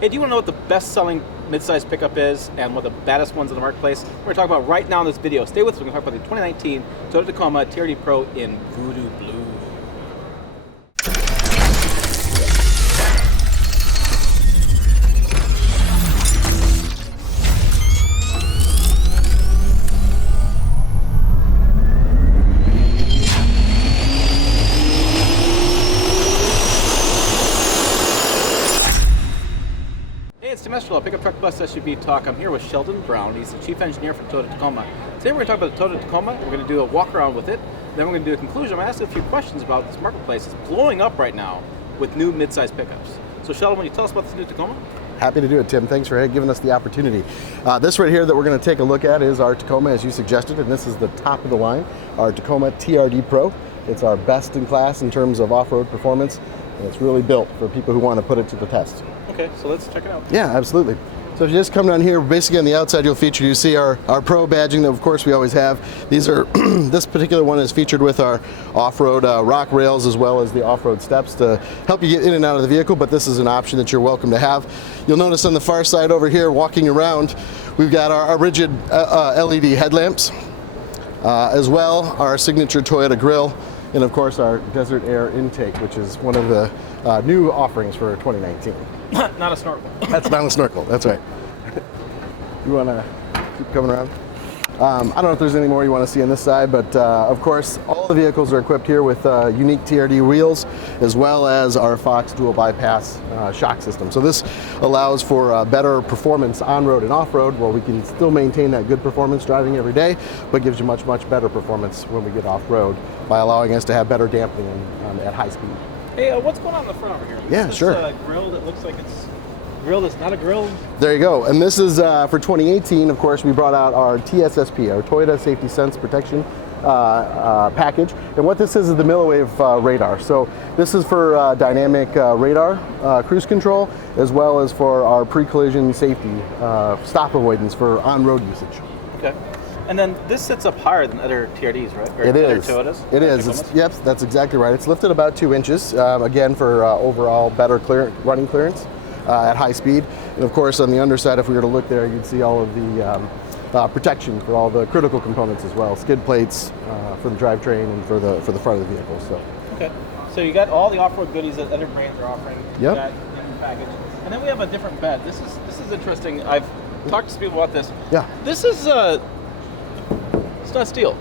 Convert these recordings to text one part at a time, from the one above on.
Hey, do you want to know what the best-selling midsize pickup is and one of the baddest ones in the marketplace? We're going to talk about right now in this video. Stay with us. We're going to talk about the 2019 Toyota Tacoma TRD Pro in Voodoo Blue. Hey, it's Tim Estrella, Pickup Truck Bus SUV Talk. I'm here with Sheldon Brown. He's the Chief Engineer for Toyota Tacoma. Today we're going to talk about the Toyota Tacoma. We're going to do a walk around with it. Then we're going to do a conclusion. I'm going to ask you a few questions about this marketplace. It's blowing up right now with new midsize pickups. So Sheldon, will you tell us about this new Tacoma? Happy to do it, Tim. Thanks for giving us the opportunity. This right here that we're going to take a look at is our Tacoma, as you suggested, and this is the top of the line, our Tacoma TRD Pro. It's our best in class in terms of off-road performance, and it's really built for people who want to put it to the test. Okay, so let's check it out. Yeah, absolutely. So if you just come down here, basically on the outside you see our Pro badging that of course we always have. These are, this particular one is featured with our off-road rock rails as well as the off-road steps to help you get in and out of the vehicle, but this is an option that you're welcome to have. You'll notice on the far side over here, walking around, we've got our rigid LED headlamps, as well our signature Toyota grille, and of course our desert air intake, which is one of the new offerings for 2019. Not a snorkel. That's not a snorkel, that's right. You want to keep coming around? I don't know if there's any more you want to see on this side, but of course all the vehicles are equipped here with unique TRD wheels as well as our Fox dual bypass shock system. So this allows for better performance on-road and off-road, where we can still maintain that good performance driving every day, but gives you much better performance when we get off-road by allowing us to have better dampening at high speed. Hey, what's going on in the front over here? Yeah, sure. This grill that looks like it's grill that's not a grill. There you go. And this is for 2018, of course, we brought out our TSSP, our Toyota Safety Sense Protection package. And what this is the milliwave radar. So this is for dynamic radar cruise control, as well as for our pre-collision safety stop avoidance for on-road usage. Okay. And then this sits up higher than other TRDs, right? Or It is. Toyotas? It is. Yep, that's exactly right. It's lifted about 2 inches, again, for overall better running clearance at high speed. And of course, on the underside, if we were to look there, you'd see all of the protection for all the critical components as well. Skid plates for the drivetrain and for the front of the vehicle. So. Okay. So you got all the off-road goodies that other brands are offering. Yep. You got in the package. And then we have a different bed. This is interesting. I've talked to people about this. Yeah. This is it's not steel.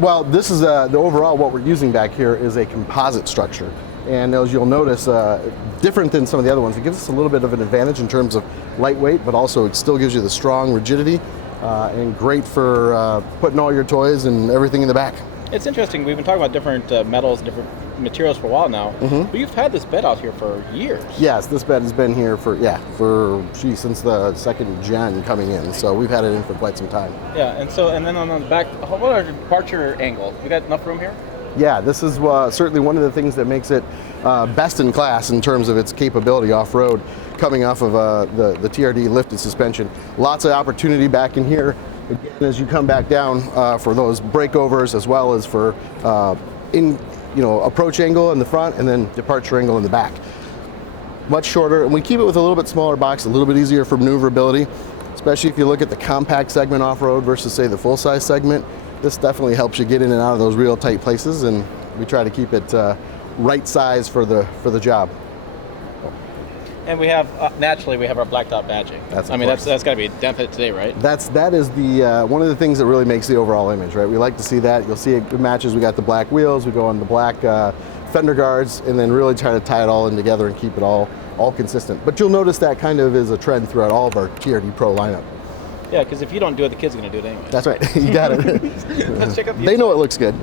Well, this is the overall what we're using back here is a composite structure. And as you'll notice, different than some of the other ones, it gives us a little bit of an advantage in terms of lightweight, but also it still gives you the strong rigidity and great for putting all your toys and everything in the back. It's interesting. We've been talking about different metals, different materials for a while now. Mm-hmm. But you've had this bed out here for years. Yes, this bed has been here since the second gen coming in. So we've had it in for quite some time. Yeah, and then on the back, what are the departure angle? We got enough room here? Yeah, this is certainly one of the things that makes it best in class in terms of its capability off-road, coming off of the TRD lifted suspension. Lots of opportunity back in here. Again, as you come back down for those breakovers, as well as for approach angle in the front and then departure angle in the back. Much shorter, and we keep it with a little bit smaller box, a little bit easier for maneuverability, especially if you look at the compact segment off-road versus say the full-size segment. This definitely helps you get in and out of those real tight places, and we try to keep it right size for the job. And we have naturally we have our blacktop badging. That's got to be definite today, right? That is the one of the things that really makes the overall image, right? We like to see that. You'll see it matches. We got the black wheels. We go on the black fender guards, and then really try to tie it all in together and keep it all consistent. But you'll notice that kind of is a trend throughout all of our TRD Pro lineup. Yeah, because if you don't do it, the kid's going to do it anyway. That's right. You got it. Let's check out They know it looks good.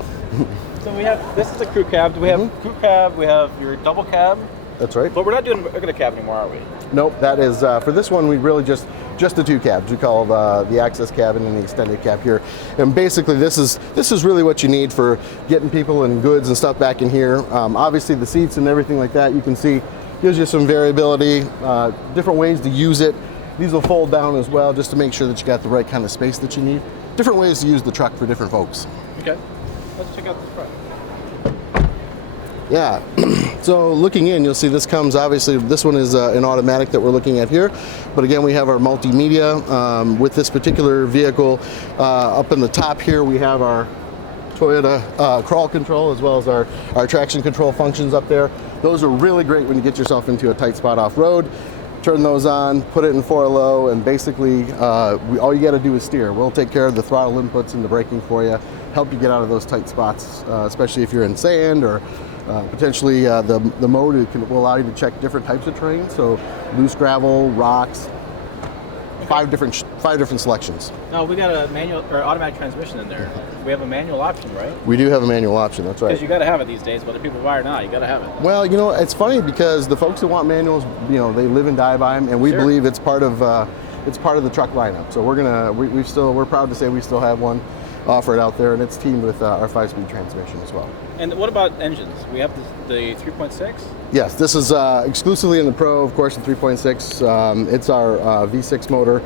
So this is a crew cab. Do we have crew cab? We have your double cab. That's right. But we're not doing a regular cab anymore, are we? Nope. That is for this one. We really just the two cabs. We call the access cabin and the extended cab here. And basically, this is really what you need for getting people and goods and stuff back in here. Obviously, the seats and everything like that, you can see, gives you some variability, different ways to use it. These will fold down as well, just to make sure that you got the right kind of space that you need. Different ways to use the truck for different folks. Okay. Let's check out this front. Yeah, so looking in, you'll see this comes, obviously, this one is an automatic that we're looking at here. But again, we have our multimedia. With this particular vehicle, up in the top here, we have our Toyota crawl control as well as our traction control functions up there. Those are really great when you get yourself into a tight spot off-road. Turn those on, put it in 4 low, and basically all you got to do is steer. We'll take care of the throttle inputs and the braking for you, help you get out of those tight spots, especially if you're in sand or potentially the mode will allow you to check different types of terrain, so loose gravel, rocks, five different selections. No, we got a manual or automatic transmission in there. We have a manual option, right? We do have a manual option, that's right. Because you got to have it these days, whether people buy it or not, you got to have it. Well, you know, it's funny because the folks that want manuals, you know, they live and die by them, and we believe it's part of the truck lineup. So we're proud to say we still have one offered out there, and it's teamed with our 5-speed transmission as well. And what about engines? We have the 3.6? Yes, this is exclusively in the Pro, of course, the 3.6. It's our V6 motor.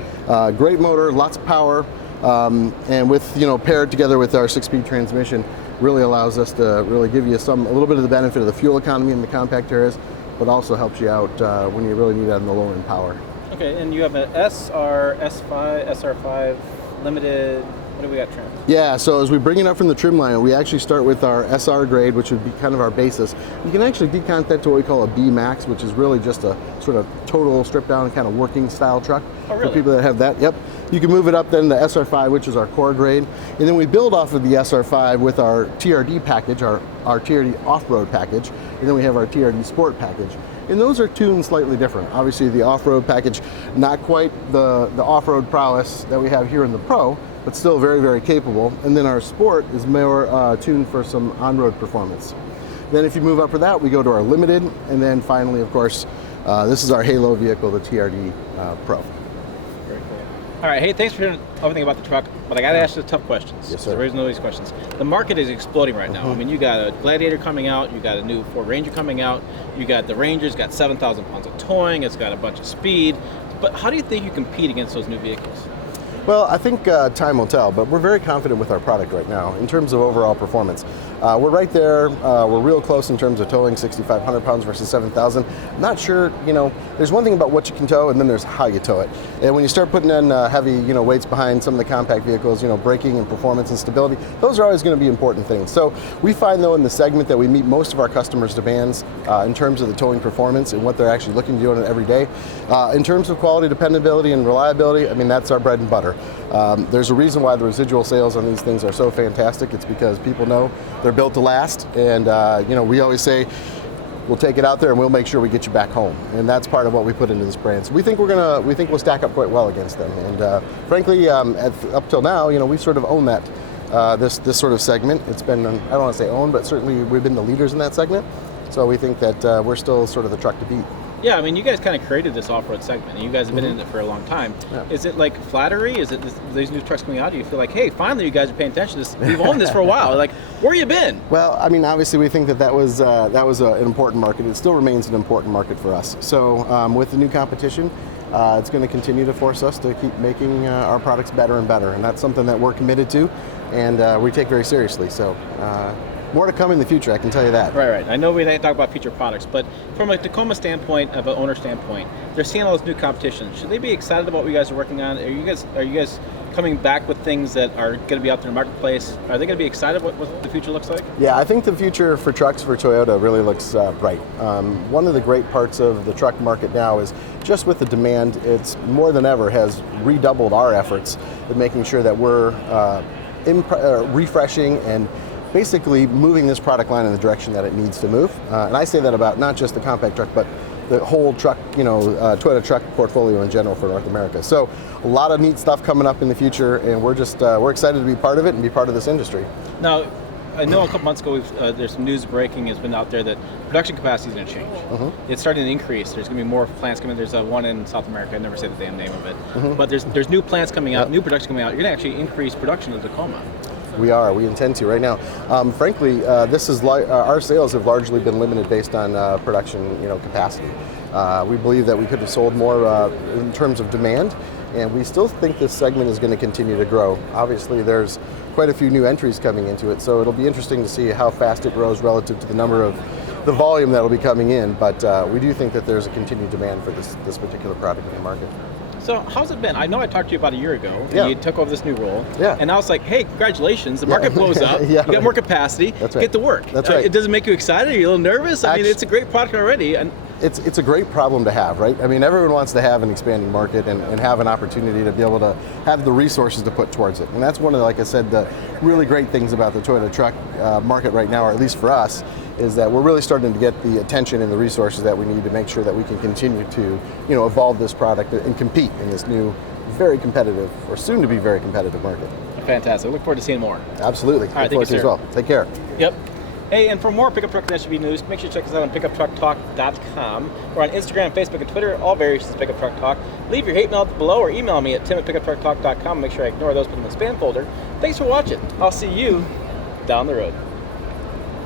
Great motor, lots of power, and with, you know, paired together with our 6-speed transmission, really allows us to really give you a little bit of the benefit of the fuel economy in the compact areas, but also helps you out when you really need that in the lower end power. Okay, and you have an SR, S5, SR5 limited. What do we got trimmed? Yeah, so as we bring it up from the trim line, we actually start with our SR grade, which would be kind of our basis. You can actually decant that to what we call a B Max, which is really just a sort of total stripped down kind of working style truck. Oh, really? For people that have that, yep. You can move it up then to SR5, which is our core grade. And then we build off of the SR5 with our TRD package, our TRD off-road package. And then we have our TRD Sport package. And those are tuned slightly different. Obviously the off-road package, not quite the off-road prowess that we have here in the Pro, but still very, very capable. And then our Sport is more tuned for some on-road performance. Then if you move up for that, we go to our Limited, and then finally, of course, this is our Halo vehicle, the TRD Pro. Very cool. All right, hey, thanks for hearing everything about the truck, but I got to ask you the tough questions. Yes, sir. There is no these questions. The market is exploding right now. I mean, you got a Gladiator coming out, you got a new Ford Ranger coming out, you got the Ranger's got 7,000 pounds of towing, it's got a bunch of speed, but how do you think you compete against those new vehicles? Well, I think time will tell, but we're very confident with our product right now in terms of overall performance. We're right there. We're real close in terms of towing 6,500 pounds versus 7,000. Not sure, you know, there's one thing about what you can tow, and then there's how you tow it. And when you start putting in heavy, you know, weights behind some of the compact vehicles, you know, braking and performance and stability, those are always going to be important things. So we find, though, in the segment that we meet most of our customers' demands in terms of the towing performance and what they're actually looking to do on it every day. In terms of quality, dependability, and reliability, I mean, that's our bread and butter. There's a reason why the residual sales on these things are so fantastic. It's because people know they're built to last, and you know, we always say we'll take it out there and we'll make sure we get you back home, and that's part of what we put into this brand. So we think we'll stack up quite well against them, and frankly, up till now, you know, we sort of own that this sort of segment. It's been, I don't want to say own, but certainly we've been the leaders in that segment. So we think that we're still sort of the truck to beat. Yeah, I mean, you guys kind of created this off-road segment, and you guys have been in it for a long time. Yeah. Is it like flattery? Is it these new trucks coming out? Do you feel like, hey, finally you guys are paying attention to this? We've owned this for a while. Like, where you been? Well, I mean, obviously we think that was an important market. It still remains an important market for us. So with the new competition, it's going to continue to force us to keep making our products better and better, and that's something that we're committed to, and we take very seriously. So. More to come in the future, I can tell you that. Right. I know we talk about future products, but from a Tacoma standpoint, of an owner standpoint, they're seeing all this new competition. Should they be excited about what you guys are working on? Are you guys coming back with things that are going to be out there in the marketplace? Are they going to be excited what the future looks like? Yeah, I think the future for trucks for Toyota really looks bright. One of the great parts of the truck market now is just with the demand, it's more than ever has redoubled our efforts in making sure that we're refreshing and basically moving this product line in the direction that it needs to move. And I say that about not just the compact truck, but the whole truck, you know, Toyota truck portfolio in general for North America. So a lot of neat stuff coming up in the future, and we're excited to be part of it and be part of this industry. Now, I know a couple months ago there's some news breaking has been out there that production capacity is going to change. It's starting to increase. There's going to be more plants coming. There's one in South America. I never say the damn name of it. But there's new plants coming out, new production coming out. You're going to actually increase production of Tacoma. We intend to right now. Frankly, this is our sales have largely been limited based on production, you know, capacity. We believe that we could have sold more in terms of demand, and we still think this segment is going to continue to grow. Obviously, there's quite a few new entries coming into it, so it'll be interesting to see how fast it grows relative to the number of the volume that'll be coming in, but we do think that there's a continued demand for this particular product in the market. So how's it been? I know I talked to you about a year ago, and Yeah. you took over this new role. Yeah. And now it's like, hey, congratulations, the market blows up, Yeah. you got more capacity, That's right. get to work. That's right. It doesn't make you excited? Are you a little nervous? I mean, Actu- it's a great product already. And It's a great problem to have, right? I mean, everyone wants to have an expanding market and have an opportunity to be able to have the resources to put towards it. And that's one of, like I said, the really great things about the Toyota truck market right now, or at least for us, is that we're really starting to get the attention and the resources that we need to make sure that we can continue to, evolve this product and compete in this new, very competitive, or soon to be very competitive market. fantastic. Look forward to seeing more. Absolutely. All right, Look thank you, forward to it as well. Take care. Yep. Hey, and for more pickup truck and SUV news, make sure to check us out on pickuptrucktalk.com. We're on Instagram, Facebook, and Twitter, all variations of Pickup Truck Talk. Leave your hate mail below or email me at tim@pickuptrucktalk.com. Make sure I ignore those, put them in the spam folder. Thanks for watching. I'll see you down the road.